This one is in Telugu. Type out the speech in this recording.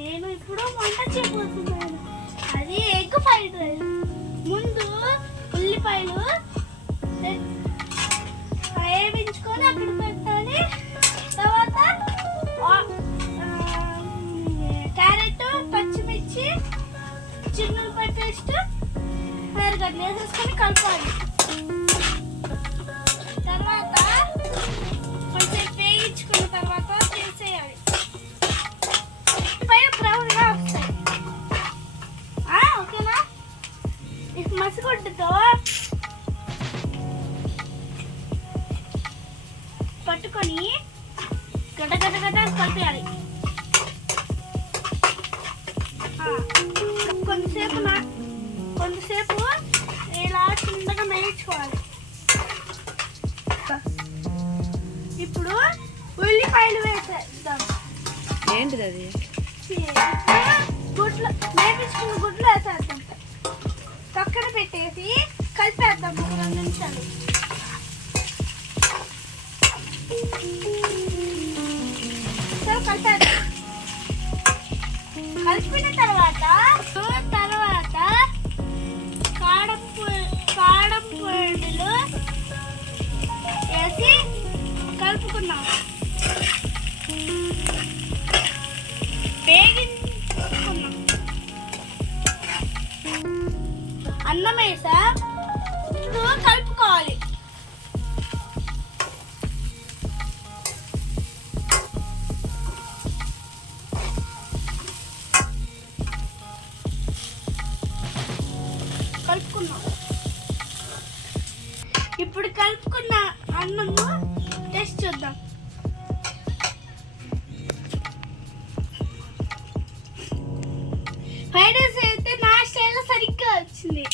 నేను ఇప్పుడు వంట చేయబోతున్నాను. అది ఎగ్ ఫ్రైడ్ రైస్. ముందు ఉల్లిపాయలు వేయించుకొని అక్కడ పెట్టాలి. తర్వాత క్యారెట్, పచ్చిమిర్చి, చిన్నులపాయ పేస్ట్, ఎర్రగడ్డలు వేసేసుకొని కలపాలి. తర్వాత కొంచెం వేయించుకున్న తర్వాత తీసేయాలి. పైన బ్రౌన్గా వస్తాయి. ఓకేనా? ఇది మసిగుడ్డుతో పట్టుకొని గడ్డ కలిపేయాలి. కొంతసేపు ఇలా చిన్నగా వేయించుకోవాలి. ఇప్పుడు ఉల్లిపాయలు వేసేద్దాం. ఏంటిది అది? గుడ్లు వేయించుకున్న గుడ్లు వేసేద్దాం. పక్కన పెట్టేసి కలిపేద్దాం 2 నిమిషాలు. కలిపిన తర్వాత కారం పొడులు వేసి కలుపుకున్నాం. వేగించుకున్నాం. అన్నం వేసా. ఇప్పుడు కలుపుకోవాలి. కలుపుకున్నాం. ఇప్పుడు కలుపుకున్న అన్నము టేస్ట్ చూద్దాం. ఫ్రైడ్ రైస్ అయితే నా స్టైల్లో సరిగ్గా వచ్చింది.